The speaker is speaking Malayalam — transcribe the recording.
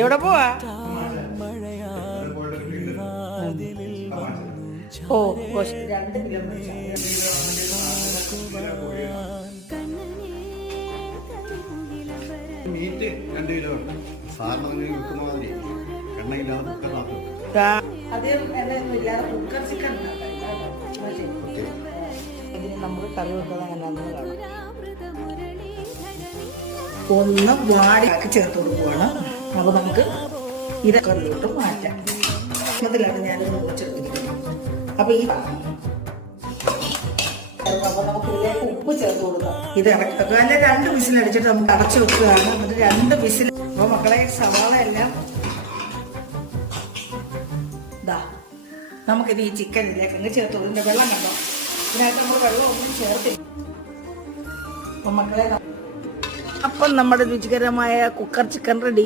എവിടെ പോവാ? ഓ 2 കിലോമീറ്റർ. മീറ്റ് 2 കിലോ സാറിന് വിൽക്കുന്നമാതിരി എണ്ണയില്ലാതെ കുക്കർ ചിക്കൻ ഇതിന് നമുക്ക് കറി വെക്കുന്നത് എങ്ങനെയാണെന്ന് കാണാം. ഒന്ന് വാടിയാക്കി ചേർത്ത് കൊടുക്കുകയാണ്. അപ്പോൾ നമുക്ക് ഇതൊക്കെ മാറ്റാം. അതിലാണ് ഞാനിത് മുറിച്ചെടുത്തിരിക്കുന്നത്. അപ്പോൾ നമുക്ക് ഇതിലേക്ക് ഉപ്പ് ചേർത്ത് കൊടുക്കാം. ഇത് ഇറക്കുക. അല്ലെ 2 വിസിലടിച്ചിട്ട് നമുക്ക് അടച്ചു വെക്കുകയാണ്. എന്നിട്ട് 2 വിസിൽ. അപ്പോൾ മക്കളെ സവാള എല്ലാം നമുക്കിത് ഈ ചിക്കനിലേക്ക് അങ്ങ് ചേർത്ത് കൊടുക്കും. വെള്ളം കണ്ടോ? ഇതിനകത്ത് നമ്മൾ വെള്ളം ഒന്നും ചേർത്തില്ല. അപ്പം മക്കളെ, അപ്പം നമ്മുടെ രുചികരമായ കുക്കർ ചിക്കൻ റെഡി.